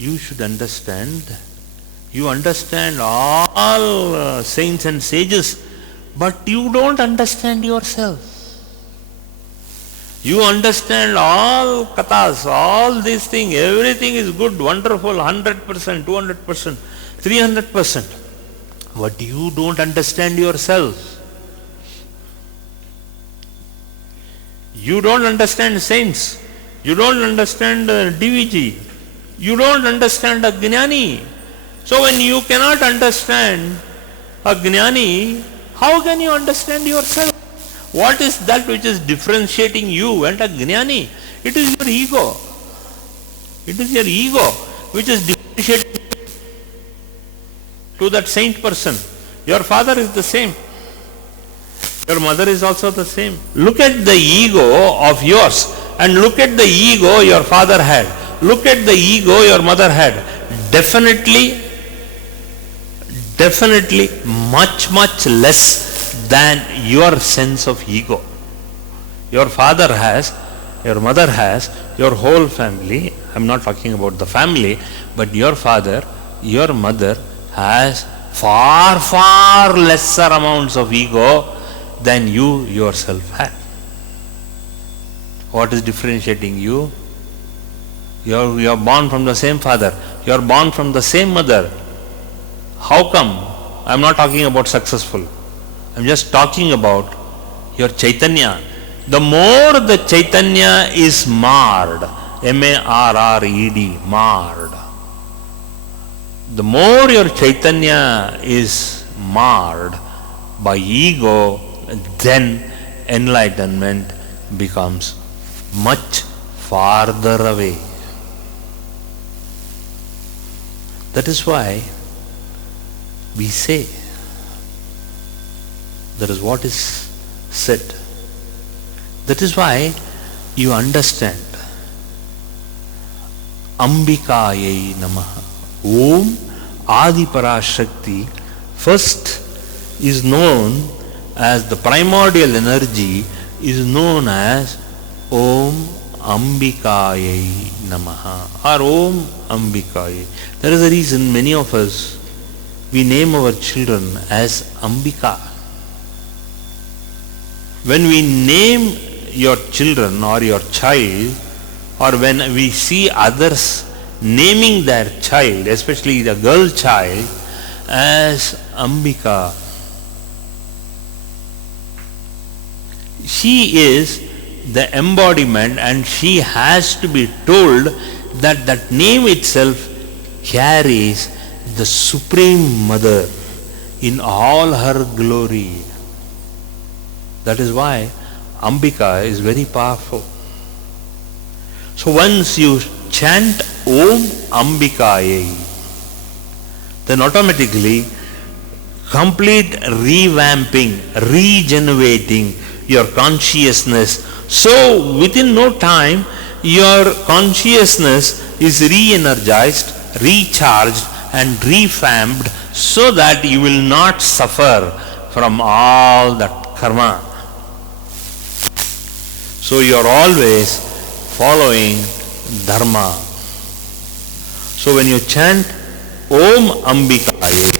you should understand. You understand all saints and sages, but you don't understand yourself. You understand all kathas, all these things, everything is good, wonderful, 100%, 200%, 300%. But you don't understand yourself. You don't understand saints. You don't understand DVG. You don't understand a Gnāni. So when you cannot understand a Gnāni, how can you understand yourself? What is that which is differentiating you and a Gnāni? It is your ego. It is your ego which is differentiating to that saint person. Your father is the same. Your mother is also the same. Look at the ego of yours and look at the ego your father had. Look at the ego your mother had. Definitely much less than your sense of ego. Your father has, your mother has, your whole family, I'm not talking about the family, but your father, your mother has far lesser amounts of ego than you yourself have. What is differentiating you? You are born from the same father, you are born from the same mother. How come? I am not talking about successful. I am just talking about your Chaitanya. The more the Chaitanya is marred, M-A-R-R-E-D, marred. The more your Chaitanya is marred by ego, then enlightenment becomes much farther away. That is why we say, that is what is said. That is why you understand. Ambikayai Namaha. Om Adiparashakti first is known as the primordial energy, is known as Om Ambikayai Namaha or Om Ambikayai. There is a reason many of us, we name our children as Ambika. When we name your children or your child, or when we see others naming their child, especially the girl child, as Ambika, she is the embodiment and she has to be told that that name itself carries the Supreme Mother in all her glory. That is why Ambika is very powerful. So once you chant Om Ambikayai, then automatically complete revamping, regenerating your consciousness. So within no time your consciousness is re-energized, recharged and revamped, so that you will not suffer from all that karma. So you are always following dharma. So when you chant Om Ambikayai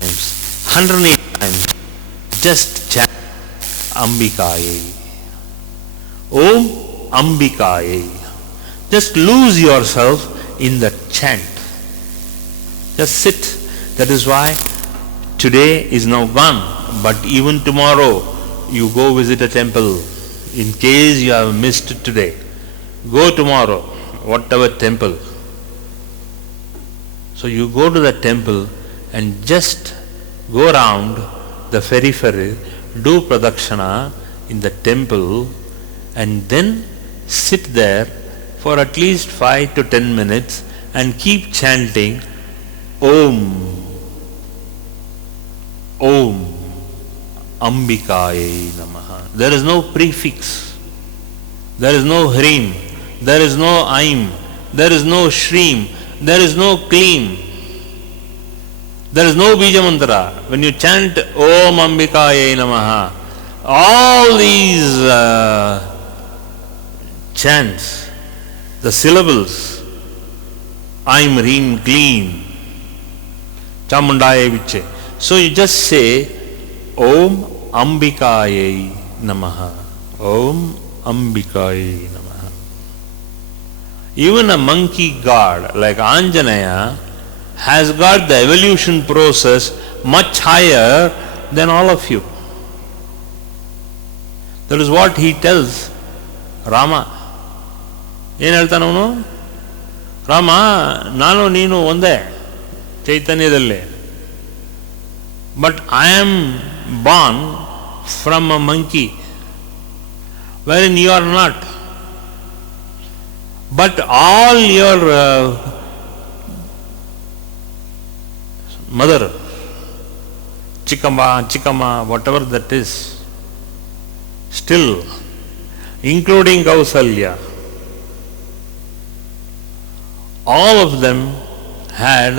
108 times, just chant Ambikayai. Om Ambikayai. Just lose yourself in the chant. Just sit. That is why today is now gone, but even tomorrow you go visit a temple. In case you have missed it today, go tomorrow, whatever temple. So you go to the temple and just go around the periphery, do pradakshana in the temple, and then sit there for at least 5 to 10 minutes and keep chanting Om, Om Ambikayai Namaha. There is no prefix, there is no Hrim, there is no Aim, there is no Shrim, there is no Klim, there is no Bija Mantra. When you chant Om Ambikayai Namaha, all these chants, the syllables I'm Reem clean. Chamundaya Viche. So you just say Om Ambikaye Namaha. Om Ambikaye Namaha. Even a monkey god like Anjanaya has got the evolution process much higher than all of you. That is what he tells Rama. ಏನು ಹೇಳ್ತಾನೆ ಅವನು? ರಾಮ, ನಾನು ನೀನು ಒಂದೇ ಚೈತನ್ಯದಲ್ಲಿ. But I am born from a monkey wherein you are not. But all your mother, Chikama, whatever that is, still, including Kausalya, all of them had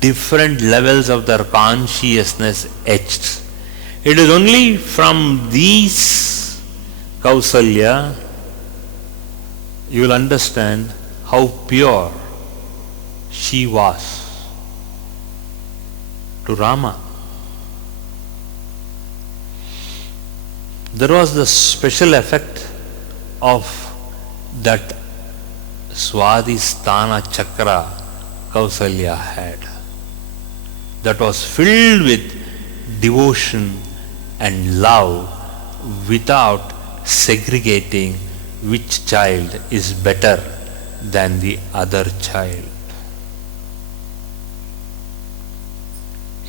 different levels of their consciousness etched. It is only from these Kausalya you will understand how pure she was to Rama. There was the special effect of that Swadhisthana Chakra Kausalya had, that was filled with devotion and love without segregating which child is better than the other child.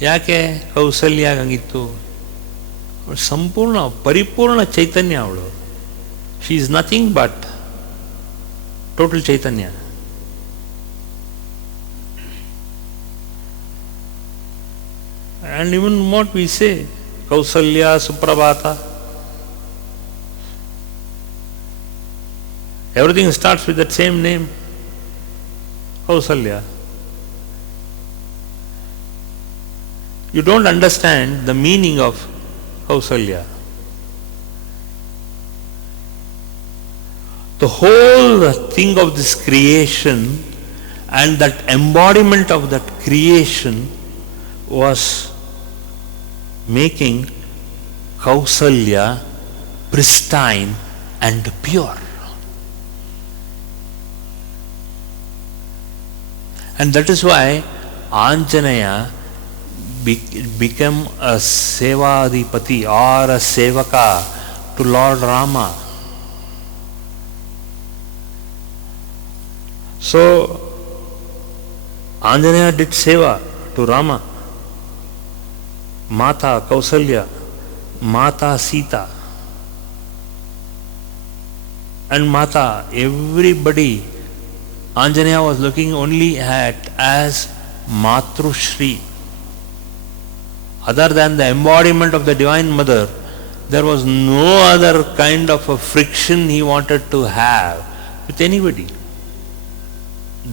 ಯಾಕೆ ಕೌಸಲ್ಯ ಹಂಗಿತ್ತು? ಸಂಪೂರ್ಣ ಪರಿಪೂರ್ಣ ಚೈತನ್ಯ ಅವಳು. She is nothing but total Chaitanya. And even what we say, Kausalya, Suprabhata, everything starts with that same name, Kausalya. You don't understand the meaning of Kausalya. The whole thing of this creation and that embodiment of that creation was making Kausalya pristine and pure. And that is why Anjanaya became a Sevadipati or a Sevaka to Lord Rama. So, Anjanaya did seva to Rama, Mata Kausalya, Mata Sita, and Mata, everybody Anjanaya was looking only at as Matrushri. Other than the embodiment of the Divine Mother, there was no other kind of a friction he wanted to have with anybody.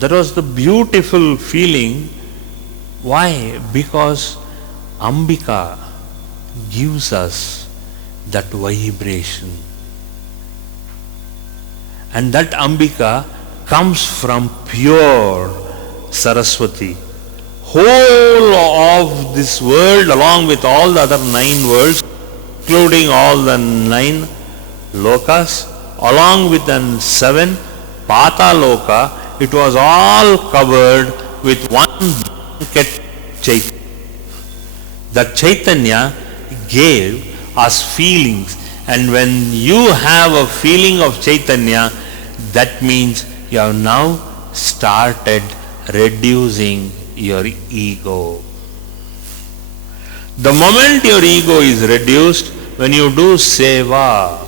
That was the beautiful feeling. Why? Because Ambika gives us that vibration. And that Ambika comes from pure Saraswati. Whole of this world, along with all the other 9 worlds, including all the 9 lokas, along with the 7 Pataloka, it was all covered with one blanket Chaitanya. That Chaitanya gave us feelings, and when you have a feeling of Chaitanya, that means you have now started reducing your ego. The moment your ego is reduced, when you do seva,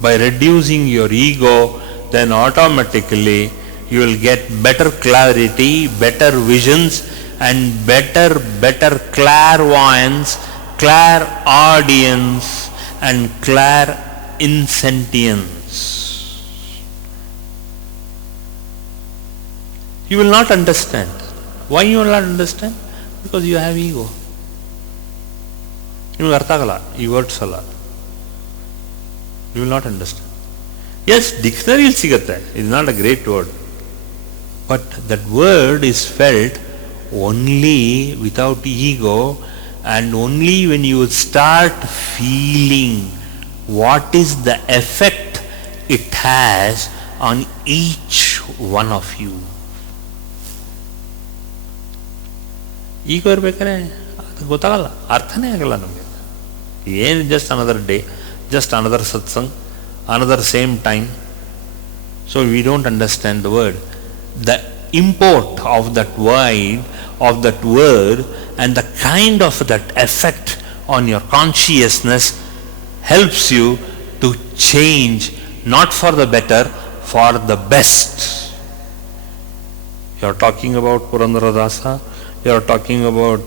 by reducing your ego, then automatically you will get better clarity, better visions, and better clairvoyance, clairaudience, and clairinsentience. You will not understand. Why you will not understand? Because you have ego. ನಿಮಗೆ ಅರ್ಥ ಆಗಲ್ಲ ಈ words ಅಲ್ಲ. You will not understand. Yes, dictionary ಸಿಗುತ್ತೆ. It is not a great word. But that word is felt only without ego, and only when you start feeling what is the effect it has on each one of you. Ego ಇರಬೇಕಾದ್ರೆ ಅದು ಗೊತ್ತಾಗಲ್ಲ, ಅರ್ಥನೇ ಆಗಲ್ಲ ನಮಗೆ. ಏನು just another day, just another satsang, another same time. So we don't understand the word. The import of that word and the kind of that effect on your consciousness helps you to change, not for the better, for the best. You are talking about Purandaradasa, you are talking about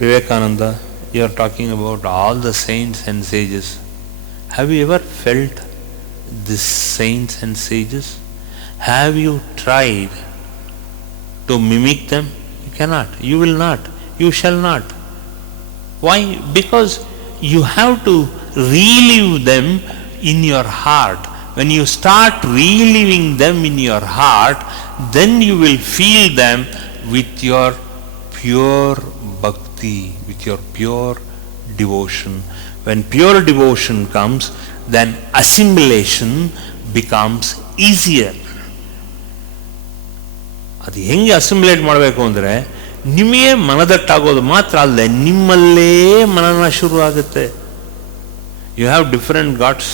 Vivekananda, you are talking about all the saints and sages. Have you ever felt these saints and sages? Have you tried to mimic them? You cannot. You will not. You shall not. Why? Because you have to relive them in your heart. When you start reliving them in your heart, then you will feel them with your pure bhakti, with your pure devotion. When pure devotion comes, then assimilation becomes easier. ಅದು ಹೆಂಗೆ ಅಸಿಮ್ಯುಲೇಟ್ ಮಾಡಬೇಕು ಅಂದರೆ, ನಿಮಗೆ ಮನದಟ್ಟಾಗೋದು ಮಾತ್ರ ಅಲ್ಲದೆ ನಿಮ್ಮಲ್ಲೇ ಮನನ ಶುರು ಆಗುತ್ತೆ. You have different gods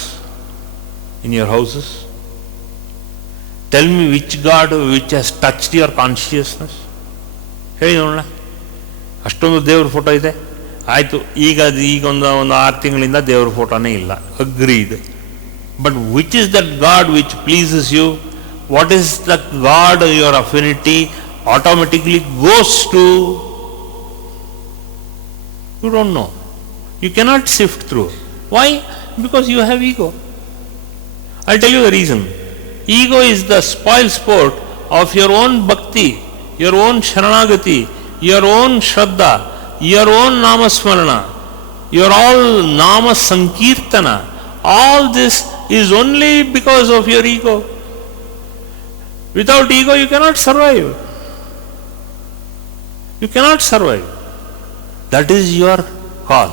in your houses. Tell me which god which has touched your consciousness. ಹೇಳಿ ನೋಡೋಣ. ಅಷ್ಟೊಂದು ದೇವ್ರ ಫೋಟೋ ಇದೆ, ಆಯಿತು. ಈಗ ಒಂದು 6 ತಿಂಗಳಿಂದ ದೇವ್ರ ಫೋಟೋನೇ ಇಲ್ಲ, agreed. But which is that god which pleases you? What is the God your affinity automatically goes to? You don't know. You cannot sift through. Why? Because you have ego. I'll tell you the reason. Ego is the spoil sport of your own bhakti, your own sharanagati, your own shraddha, your own namasmarana, your all nama sankirtana. All this is only because of your ego. Without ego you cannot survive. You cannot survive. That is your call.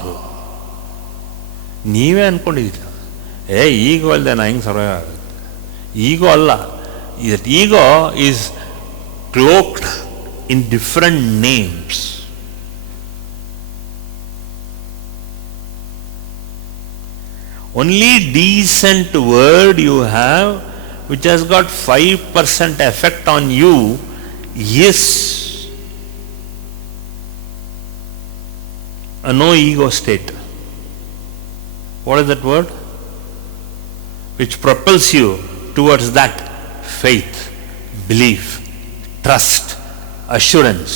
ನೀವೇ ಅಂದ್ಕೊಂಡಿದ್ದೀರ, ಈಗೋ ಅಲ್ಲದೆ ನಾ ಹೆಂಗೆ survive ಆಗುತ್ತೆ. ಈಗೋ ಅಲ್ಲ. that ego is cloaked in different names. Only decent word you have which has got 5% effect on you is a no ego state. What is that word? Which propels you towards that faith, belief, trust, assurance.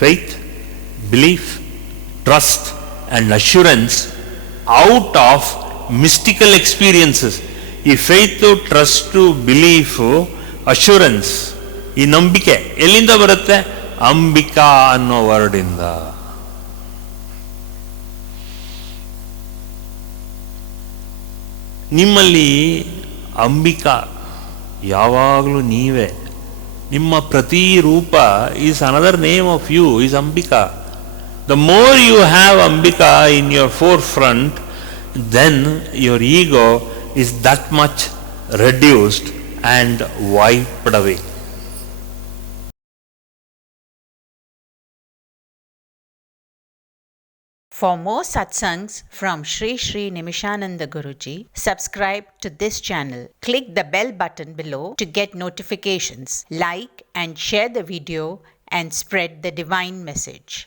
Faith, belief, trust and assurance out of mystical experiences. ಈ faith, trust, belief, assurance, ಈ ನಂಬಿಕೆ ಎಲ್ಲಿಂದ ಬರುತ್ತೆ? ಅಂಬಿಕಾ ಅನ್ನೋ ವರ್ಡಿಂದ. ನಿಮ್ಮಲ್ಲಿ ಅಂಬಿಕಾ ಯಾವಾಗಲೂ ನೀವೇ. ನಿಮ್ಮ ಪ್ರತಿ ರೂಪ is another name of you, is Ambika. The more you have Ambika in your forefront, then your ego is that much reduced and wiped away. For more satsangs from Shri Nimishananda Guruji, subscribe to this channel. Click the bell button below to get notifications. Like and share the video and spread the divine message.